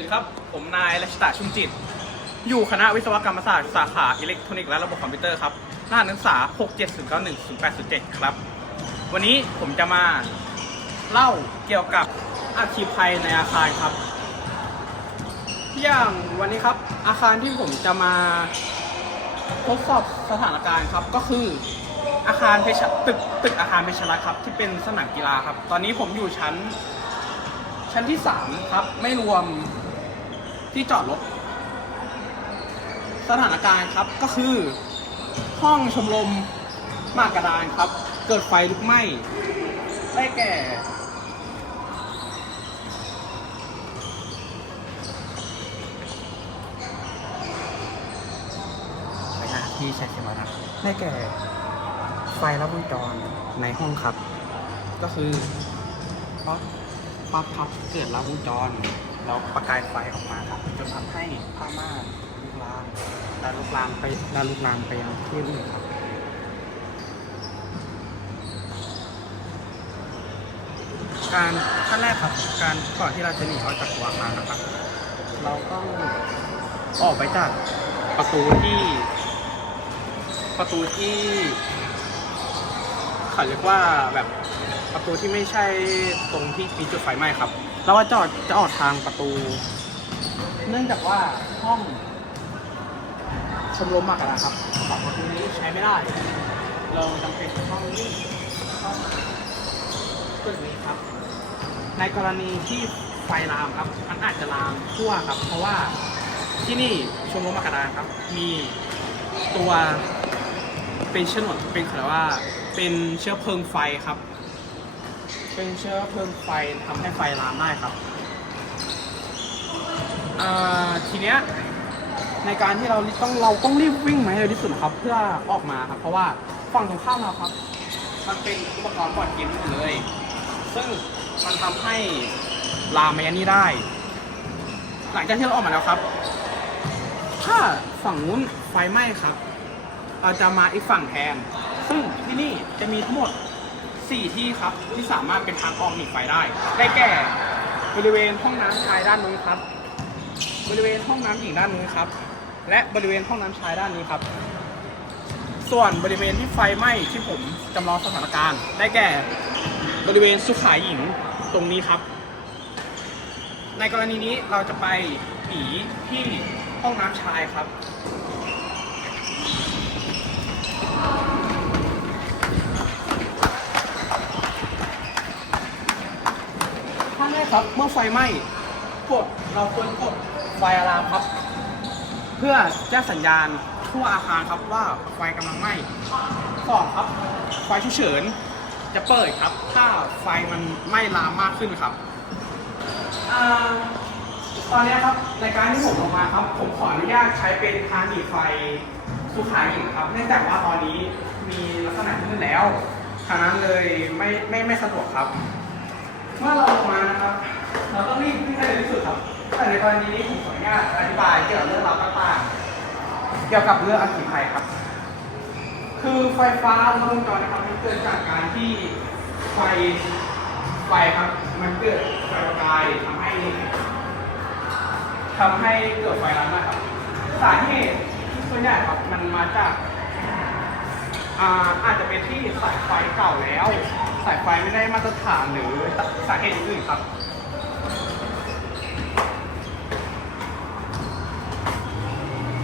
วัสดีครับ ผมนายรัชตะชุมจิต อยู่คณะวิศวกรรมศาสตร์สาขาอิเล็กทรอนิกส์และระบบคอมพิวเตอร์ครับรหัสนักศึกษา 670910807 ครับ วันนี้ผมจะมาเล่าเกี่ยวกับอาคีภัยในอาคารครับ อย่างวันนี้ครับ อาคารที่ผมจะมาทดสอบสถานการณ์ครับ ก็คืออาคารเพชรตึกตึกอาคารเพชรรัตครับ ที่เป็นสนามกีฬาครับ ตอนนี้ผมอยู่ชั้นชั้นที่ 3 ครับ ไม่รวม ที่จอดรถ สถานการณ์ครับก็คือ ห้องชมรมหมากกระดานครับ เกิดไฟลุกไหม้ได้แก่ ไปหาที่ใช้เสียงนะได้แก่ ไฟลัดวงจรในห้องครับ ก็คือเพราะปั๊บครับเกิดลัดวงจร แล้วประกายไฟออกมาครับจนทำให้ผ้าม่านลุกลามและลุกลามไปและลุกลามไปยังที่อื่นครับการขั้นแรกครับการก่อนที่เราจะหนีออกจากตัวอาคารนะครับ เราต้องออกไปจากประตูที่ ประตูที่เขาเรียกว่าแบบ ประตูที่ไม่ใช่ตรงที่มีจุดไฟไหม้ครับเราว่าจอดจะออกทางประตู เนื่องจากว่าห้องชมรมหมากกระดาษครับสองประตูนี้ใช้ไม่ได้ เราจำเป็นต้องรีบเข้ามาตึกนี้ครับ ในกรณีที่ไฟลามครับ มันอาจจะลามทั่วครับ เพราะว่าที่นี่ชมรมหมากกระดานครับ มีตัวเป็นฉนวนเป็นเขาเรียกว่าเป็นเชื้อเพลิงไฟครับ เป็นเชื้อเพลิงไฟทำให้ไฟลามได้ครับทีเนี้ยในการที่เราต้องเราต้องรีบวิ่งมาให้เร็วที่สุดครับ เพื่อออกมาครับ เพราะว่าฝั่งตรงข้ามเราครับ มันเป็นอุปกรณ์ปลอดเกมหมดเลย ซึ่งมันทำให้ลามมายันนี้ได้ หลังจากที่เราออกมาแล้วครับ ถ้าฝั่งนู้นไฟไหม้ครับ เราจะมาอีกฝั่งแทน ซึ่งที่นี่จะมีทั้งหมด 4 ที่ครับที่สามารถเป็นทางออกหนีไฟได้ ได้แก่บริเวณห้องน้ำชายด้านนู้นครับ บริเวณห้องน้ำหญิงด้านนู้นครับ และบริเวณห้องน้ำชายด้านนี้ครับ ส่วนบริเวณที่ไฟไหม้ที่ผมจำลองสถานการณ์ ได้แก่บริเวณสุขาหญิงตรงนี้ครับ ในกรณีนี้เราจะไปหนีที่ห้องน้ำชายครับ ขั้นแรก ครับ เมื่อไฟไหม้กดเราควรกดไฟอะลามครับ เพื่อแจ้งสัญญาณทั่วอาคารครับว่าไฟกำลังไหม้สองครับ ไฟฉุกเฉินจะเปิดครับ ถ้าไฟมันไหม้ลามมากขึ้นครับอ่าตอนนี้ครับในการที่ผมลงมาครับ ผมขออนุญาตใช้เป็นทางหนีไฟสุขาหญิงครับ เนื่องจากว่าตอนนี้มีลักษณะมืดแล้วทางนั้นเลยไม่ไม่ไม่สะดวกครับ เมื่อเราลงมานะครับ เราต้องรีบวิ่งให้เร็วที่สุดครับ แต่ในกรณีนี้ผมขออนุญาตอธิบายเกี่ยวกับเรื่องราวต่างๆเกี่ยวกับเรื่องอัคคีภัยครับ คือไฟฟ้าลัดวงจรนะครับมันเกิดจากการที่ไฟไฟครับ มันเกิดไฟประกายทำให้ทำให้เกิดไฟลัดนะครับ สาเหตุส่วนใหญ่ครับมันมาจากอาอาจจะเป็นที่สายไฟเก่าแล้วายไฟไม่ได้มาตรฐานหรือสาเหตุอื่นครับ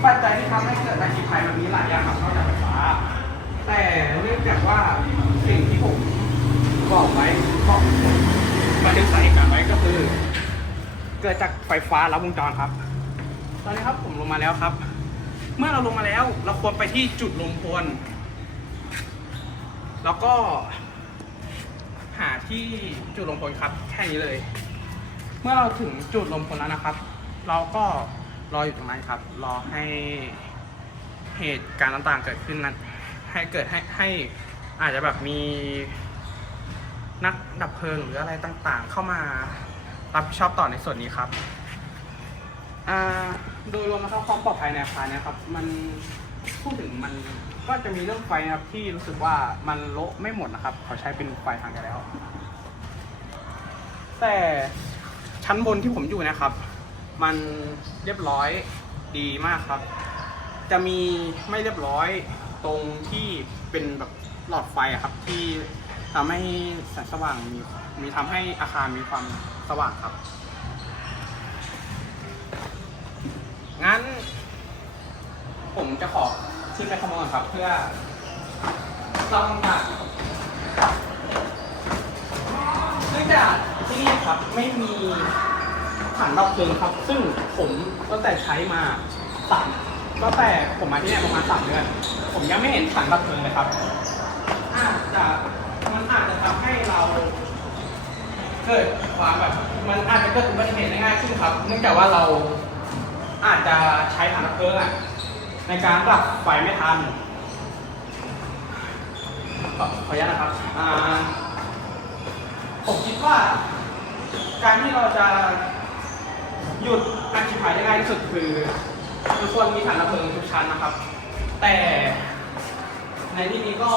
ปัจจัยที่ทำให้เกิดอัคคีภัยมันมีหลายอย่างครับนอกจากไฟฟ้า แต่เนื่องจากว่าสิ่งที่ผมบอกไว้บอกบันทึกสาเหตุการไว้ก็คือ เกิดจากไฟฟ้าลัดวงจรครับ ตอนนี้ครับผมลงมาแล้วครับ เมื่อเราลงมาแล้วเราควรไปที่จุดลมพลแล้วก็ หาที่จุดลมพลครับ แค่นี้เลย เมื่อเราถึงจุดลมพลแล้วนะครับ เราก็รออยู่ตรงนั้นครับ รอให้เหตุการณ์ต่างๆเกิดขึ้นนั้นให้เกิดให้ให้อาจจะแบบมีนักดับเพลิงหรืออะไรต่างๆ เข้ามารับผิดชอบต่อในส่วนนี้ครับอ่าโดยรวมนะครับความปลอดภัยในอาคารนะครับ มันพูดถึงมัน ก็จะมีเรื่องไฟนะครับที่รู้สึกว่ามันโละไม่หมดนะครับเขาใช้เป็นไฟทางกันแล้ว แต่ชั้นบนที่ผมอยู่นะครับ มันเรียบร้อยดีมากครับ จะมีไม่เรียบร้อยตรงที่เป็นแบบหลอดไฟครับ ที่ทำให้แสงสว่างมีมีทำให้อาคารมีความสว่างครับ งั้น ผมจะขอ ขึ้นไปขโมยก่อนครับ เพื่อเราทำการเนื่องจากที่นี่ครับไม่มีถังดับเพลิงครับ ซึ่งผมตั้งแต่ใช้มาสามตั้งแต่ผมมาที่นี่ประมาณสามเดือนผมยังไม่เห็นถังดับเพลิงเลยครับอาจจะมันอาจจะทำให้เราเกิดความแบบมันอาจจะเกิดอุบัติเหตุได้ง่ายขึ้นครับ เนื่องจากว่าเราอาจจะใช้ถังดับเพลิงอะ ในการดับไฟไม่ทันขออนุญาตนะครับอ่าผมคิดว่า การที่เราจะหยุดการชิบหายได้ง่ายที่สุดคือทุกคนมีถังดับเพลิงทุกชั้นนะครับ แต่ในที่นี้ก็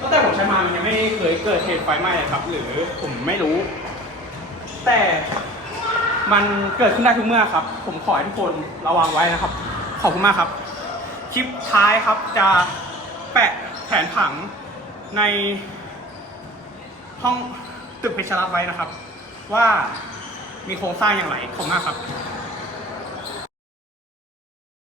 ตั้งแต่ผมใช้มามันยังไม่เคยเกิดเหตุไฟไหม้ครับ หรือผมไม่รู้ แต่มันเกิดขึ้นได้ทุกเมื่อครับ ผมขอให้ทุกคนระวังไว้นะครับ ขอบคุณมากครับ คลิปท้ายครับจะแปะแผนผังในห้องตึกเพชรรัตไว้นะครับ ว่ามีโครงสร้างอย่างไรขอบคุณมากครับ